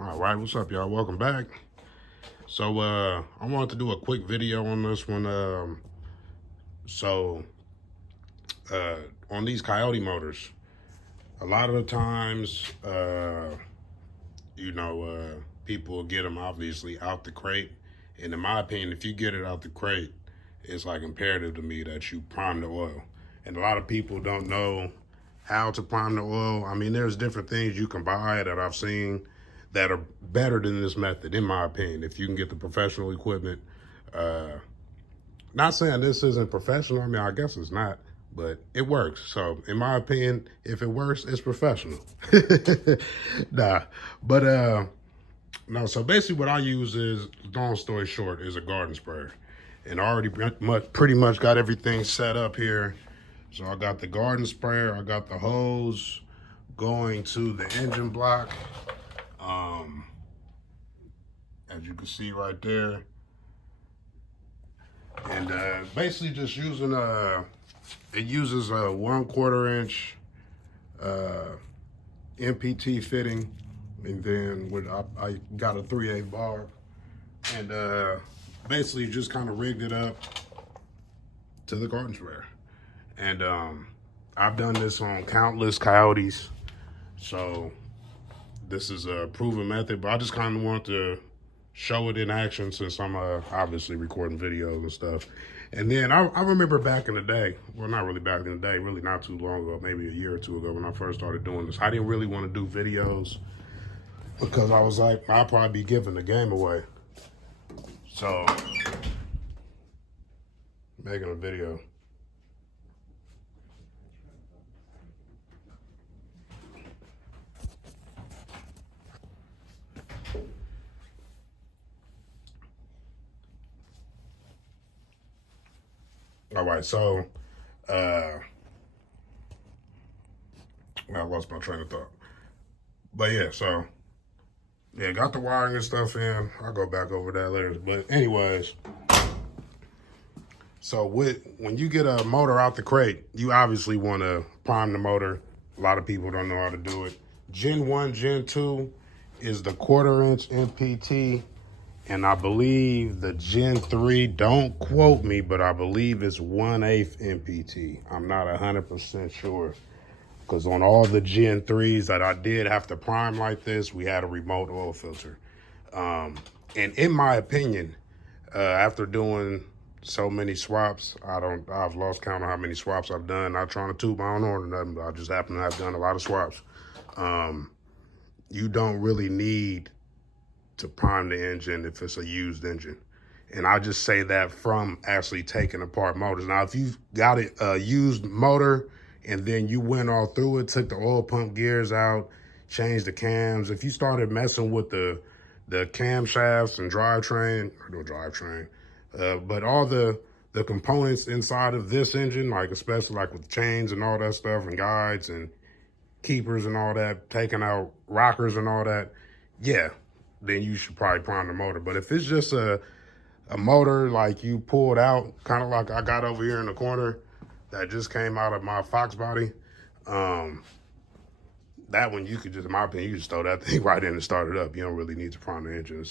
All right, what's up, y'all? Welcome back. So, I wanted to do a quick video on this one. So, on these Coyote motors, a lot of the times, people will get them obviously out the crate. And in my opinion, if you get it out the crate, it's like imperative to me that you prime the oil. And a lot of people don't know how to prime the oil. I mean, there's different things you can buy that I've seen that are better than this method, in my opinion. If you can get the professional equipment, not saying this isn't professional. I mean, I guess it's not, but it works. So, in my opinion, if it works, it's professional. Nah, but no. So basically, what I use is, long story short, is a garden sprayer, and I already pretty much got everything set up here. So I got the garden sprayer, I got the hose going to the engine block. As you can see right there. And basically just using it uses a 1/4 inch MPT fitting. And then I got a 3/8 bar. And basically just kind of rigged it up to the garden sprayer. And I've done this on countless Coyotes. So this is a proven method, but I just kind of want to show it in action since I'm obviously recording videos and stuff. And then I remember back in the day, well, not really back in the day, really not too long ago, maybe a year or two ago when I first started doing this, I didn't really want to do videos because I was like, I'll probably be giving the game away. So, making a video. All right, so I lost my train of thought. But yeah, so yeah, got the wiring and stuff in. I'll go back over that later. But anyways, so when you get a motor out the crate, you obviously want to prime the motor. A lot of people don't know how to do it. Gen 1, Gen 2 is the 1/4 inch MPT. And I believe the Gen 3, don't quote me, but I believe it's 1/8 MPT. I'm not 100% sure. Because on all the Gen 3s that I did have to prime like this, we had a remote oil filter. And in my opinion, after doing so many swaps, I've lost count of how many swaps I've done. Not trying to toot my own horn or nothing, but I just happen to have done a lot of swaps. You don't really need to prime the engine if it's a used engine. And I just say that from actually taking apart motors. Now, if you've got a used motor and then you went all through it, took the oil pump gears out, changed the cams, if you started messing with the camshafts and drivetrain, but all the components inside of this engine, like especially like with chains and all that stuff and guides and keepers and all that, taking out rockers and all that, yeah, then you should probably prime the motor. But if it's just a motor like you pulled out, kind of like I got over here in the corner that just came out of my Fox body, that one you could just, in my opinion, you just throw that thing right in and start it up. You don't really need to prime the engine.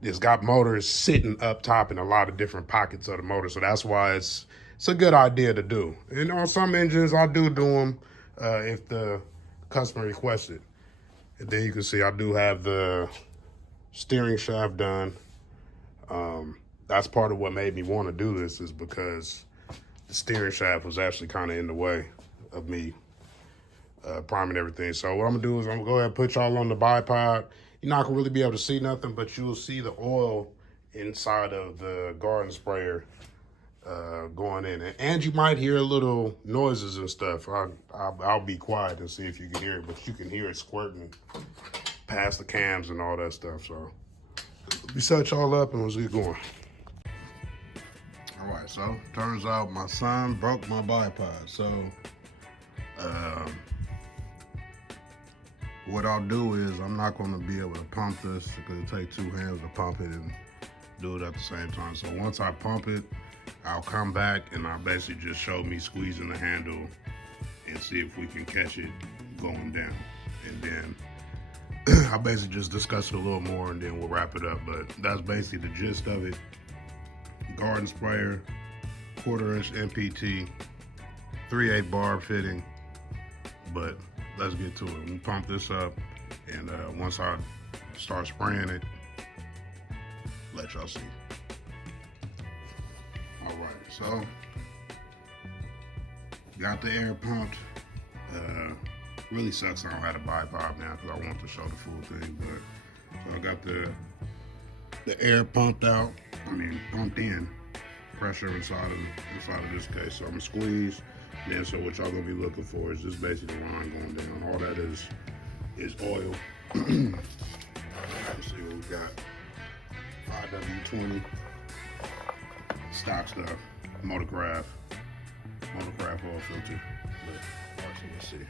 It's got motors sitting up top in a lot of different pockets of the motor, so that's why it's a good idea to do. And on some engines, I do them if the customer requests it. And then you can see I do have the steering shaft done. That's part of what made me want to do this, is because the steering shaft was actually kind of in the way of me priming everything. So what I'm gonna do is I'm gonna go ahead and put y'all on the bipod. You're not gonna really be able to see nothing, but you will see the oil inside of the garden sprayer going in. And you might hear little noises and stuff. I'll be quiet and see if you can hear it, but you can hear it squirting past the cams and all that stuff. So we set y'all up and let's get going. All right, so turns out my son broke my bipod. So what I'll do is I'm not gonna be able to pump this because it takes 2 hands to pump it and do it at the same time. So once I pump it, I'll come back and I'll basically just show me squeezing the handle and see if we can catch it going down. And then I'll basically just discuss it a little more and then we'll wrap it up. But that's basically the gist of it. Garden sprayer, 1/4" MPT, 3/8 barb fitting. But let's get to it. We pump this up, and once I start spraying it, let y'all see. All right, so got the air pumped. Really sucks I don't have a bipod now because I want to show the full thing. But so I got the air pumped out. I mean pumped in. Pressure inside of this case. So I'm gonna squeeze. Then so what y'all gonna be looking for is just basically the line going down. All that is oil. Let's see what we got. 5W20 stock stuff. Motocraft oil filter. But let's see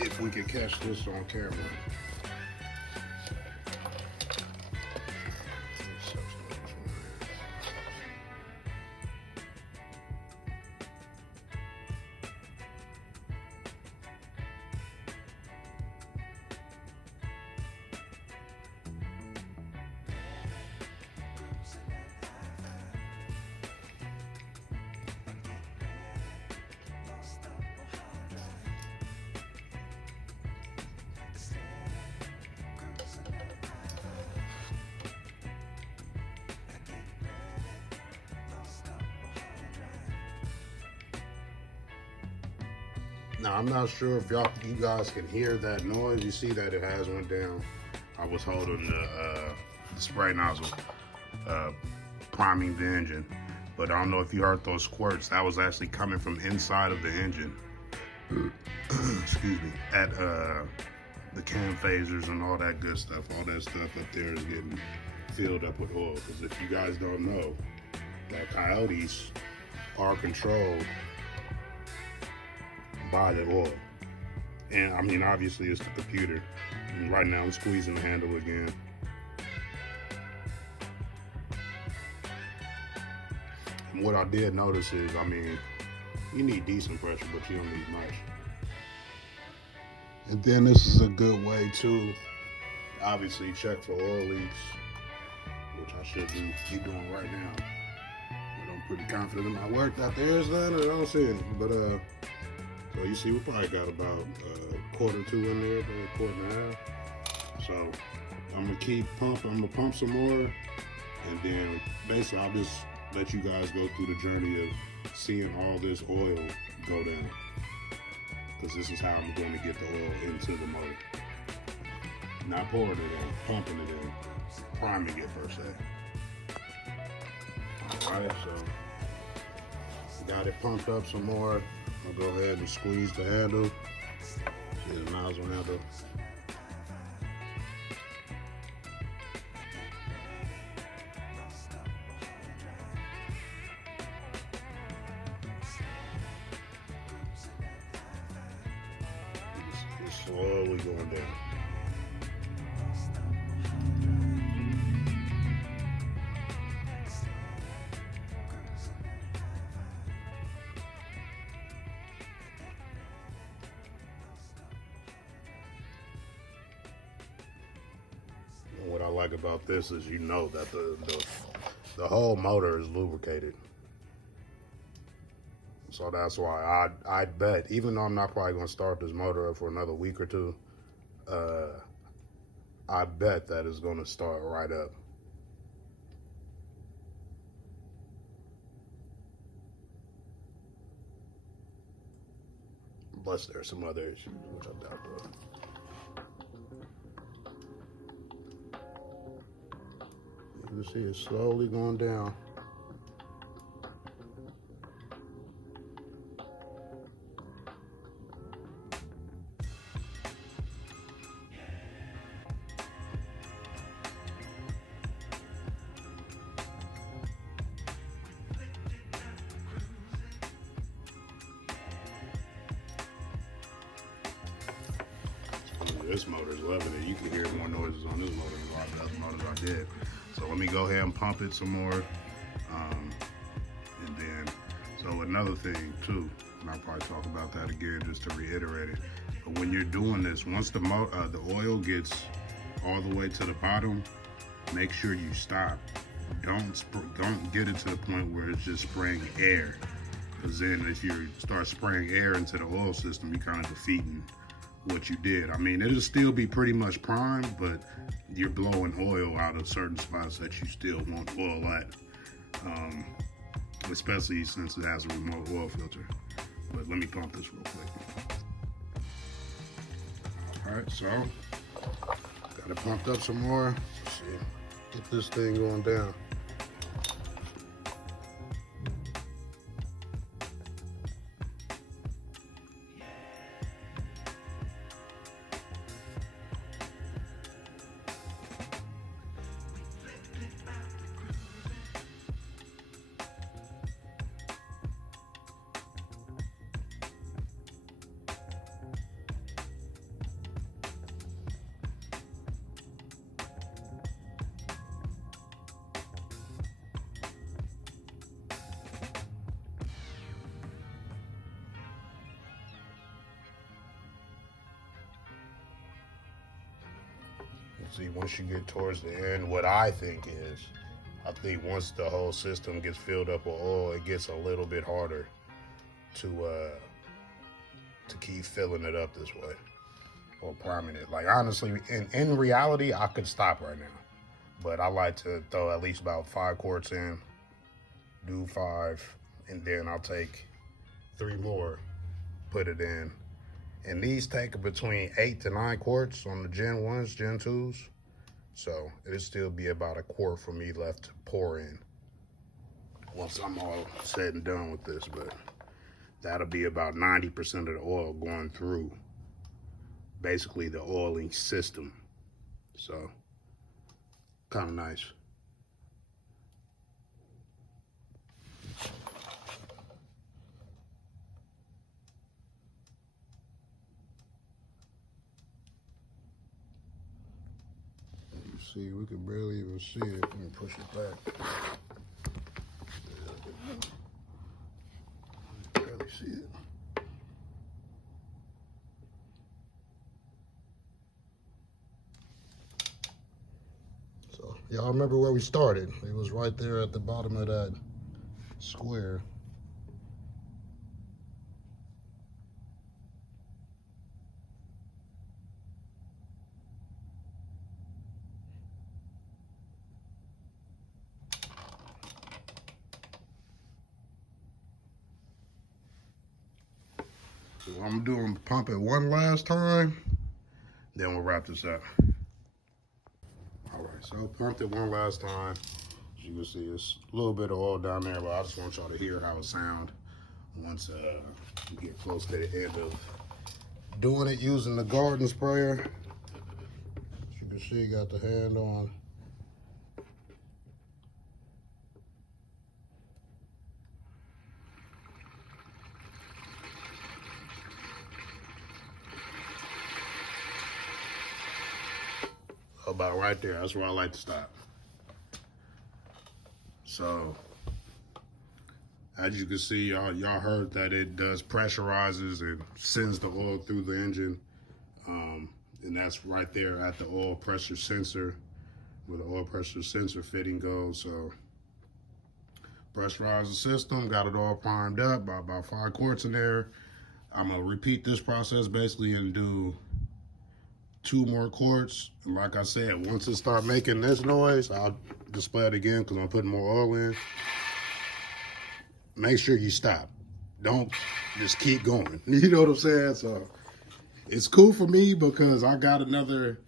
if we can catch this on camera. Now I'm not sure if you guys can hear that noise. You see that it has went down. I was holding the spray nozzle, priming the engine, but I don't know if you heard those squirts. That was actually coming from inside of the engine. Excuse me. At the cam phasers and all that good stuff. All that stuff up there is getting filled up with oil. Because if you guys don't know, that Coyotes are controlled by the oil. And I mean, obviously it's the computer. And right now I'm squeezing the handle again. And what I did notice is, I mean, you need decent pressure, but you don't need much. And then this is a good way to obviously check for oil leaks, which I should be doing right now. But I'm pretty confident in my work that there is none, and I don't see it. But so you see, we probably got about 1/4 2 in there, about 1.5. So I'm gonna keep pumping. I'm gonna pump some more, and then basically I'll just let you guys go through the journey of seeing all this oil go down, because this is how I'm going to get the oil into the motor. Not pouring it in, pumping it in, priming it per se. All right, so got it pumped up some more. I'll go ahead and squeeze the handle. See the nozzle handle. It's slowly going down. What I like about this is, you know, that the whole motor is lubricated. So that's why I'd bet, even though I'm not probably going to start this motor up for another week or two, I bet that it's going to start right up. Plus there's some other issues, which I doubt though. You can see it's slowly going down. This motor's loving it. You can hear more noises on this motor than a lot of other motors I did. So let me go ahead and pump it some more. And then, so another thing too, and I'll probably talk about that again just to reiterate it. But when you're doing this, once the oil gets all the way to the bottom, make sure you stop. Don't get it to the point where it's just spraying air, because then if you start spraying air into the oil system, you're kind of defeating what you did. I mean, it'll still be pretty much primed, but you're blowing oil out of certain spots that you still want oil at, especially since it has a remote oil filter. But let me pump this real quick. All right, so got it pumped up some more. Let's see, get this thing going down. See, once you get towards the end, what I think once the whole system gets filled up with oil, it gets a little bit harder to keep filling it up this way or priming it. Like, honestly, in reality, I could stop right now, but I like to throw at least about 5 quarts in, do 5, and then I'll take 3 more, put it in. And these take between 8 to 9 quarts on the Gen 1s, Gen 2s. So it'll still be about a quart for me left to pour in once I'm all said and done with this. But that'll be about 90% of the oil going through basically the oiling system. So kind of nice. See, we can barely even see it. Let me push it back. Barely see it. So, y'all remember where we started? It was right there at the bottom of that square. So what I'm doing, pump it one last time, then we'll wrap this up. All right, so pumped it one last time. As you can see, it's a little bit of oil down there, but I just want y'all to hear how it sounds once we get close to the end of doing it using the garden sprayer. As you can see, got the hand on. About right there, that's where I like to stop. So, as you can see, y'all heard that it does pressurizes and sends the oil through the engine. And that's right there at the oil pressure sensor, where the oil pressure sensor fitting goes. So, pressurize the system, got it all primed up, about 5 quarts in there. I'm gonna repeat this process basically and do 2 more quarts. And like I said, once it start making this noise, I'll display it again because I'm putting more oil in. Make sure you stop. Don't just keep going. You know what I'm saying? So it's cool for me because I got another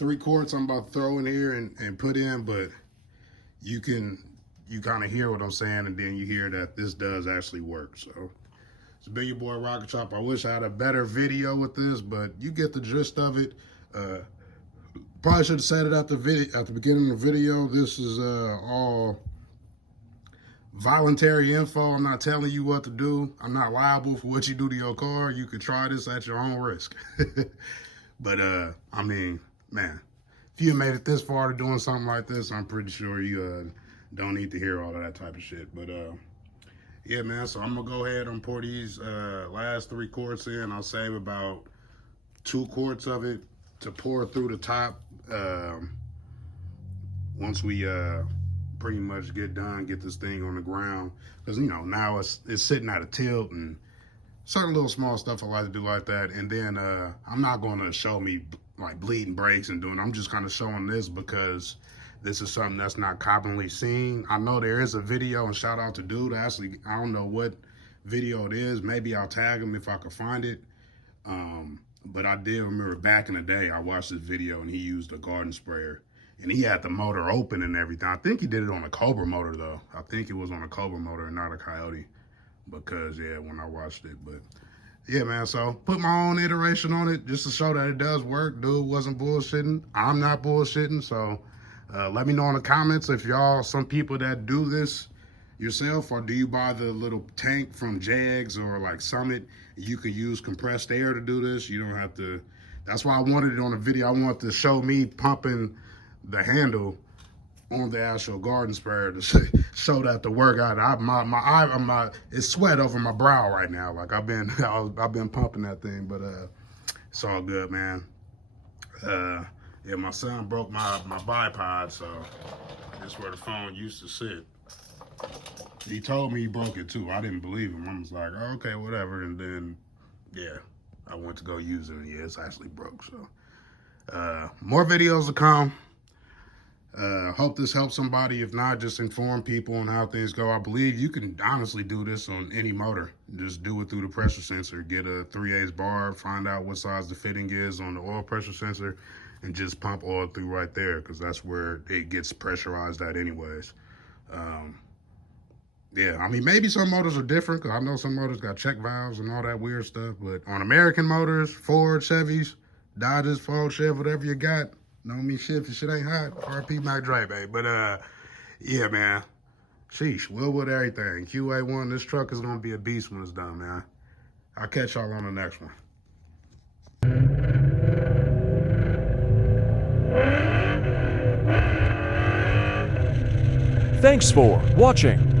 3 quarts I'm about to throw in here and put in, but you kind of hear what I'm saying, and then you hear that this does actually work. So it's been your boy Rocknchop. I wish I had a better video with this, but you get the gist of it. Probably should have said it at the beginning of the video. This is all voluntary info. I'm not telling you what to do. I'm not liable for what you do to your car. You could try this at your own risk. But I mean, man, if you made it this far to doing something like this, I'm pretty sure you don't need to hear all of that type of shit. But yeah, man, so I'm gonna go ahead and pour these last 3 quarts in. I'll save about 2 quarts of it to pour through the top. Once we pretty much get done, get this thing on the ground, because you know now it's sitting at a tilt, and certain little small stuff I like to do like that. And then I'm not going to show me like bleeding brakes and doing. I'm just kind of showing this because this is something that's not commonly seen. I know there is a video, and shout out to dude. Actually, I don't know what video it is. Maybe I'll tag him if I can find it. But I did remember back in the day, I watched this video and he used a garden sprayer. And he had the motor open and everything. I think he did it on a Cobra motor, though. I think it was on a Cobra motor and not a Coyote. Because, yeah, when I watched it. But, yeah, man, so put my own iteration on it just to show that it does work. Dude wasn't bullshitting. I'm not bullshitting. So, let me know in the comments if y'all, some people that do this yourself, or do you buy the little tank from Jags or, like, Summit? You could use compressed air to do this. You don't have to. That's why I wanted it on the video. I wanted to show me pumping the handle on the actual garden sprayer to show that the work out. It's sweat over my brow right now. Like I've been pumping that thing, but it's all good, man. Yeah, my son broke my bipod, so that's where the phone used to sit. He told me he broke it too. I didn't believe him. I was like, oh, okay, whatever. And then, yeah, I went to go use it, and yeah, it's actually broke. So, more videos to come. Hope this helps somebody. If not, just inform people on how things go. I believe you can honestly do this on any motor. Just do it through the pressure sensor. Get a 3/8 bar, find out what size the fitting is on the oil pressure sensor, and just pump oil through right there, because that's where it gets pressurized at anyways. Yeah, I mean, maybe some motors are different, because I know some motors got check valves and all that weird stuff, but on American motors, Ford, Chevys, Dodges, Ford, Chev, whatever you got, know me shit, if your shit ain't hot, RP Mac Dre, babe. But, yeah, man. Sheesh, with everything. QA1, this truck is going to be a beast when it's done, man. I'll catch y'all on the next one. Thanks for watching.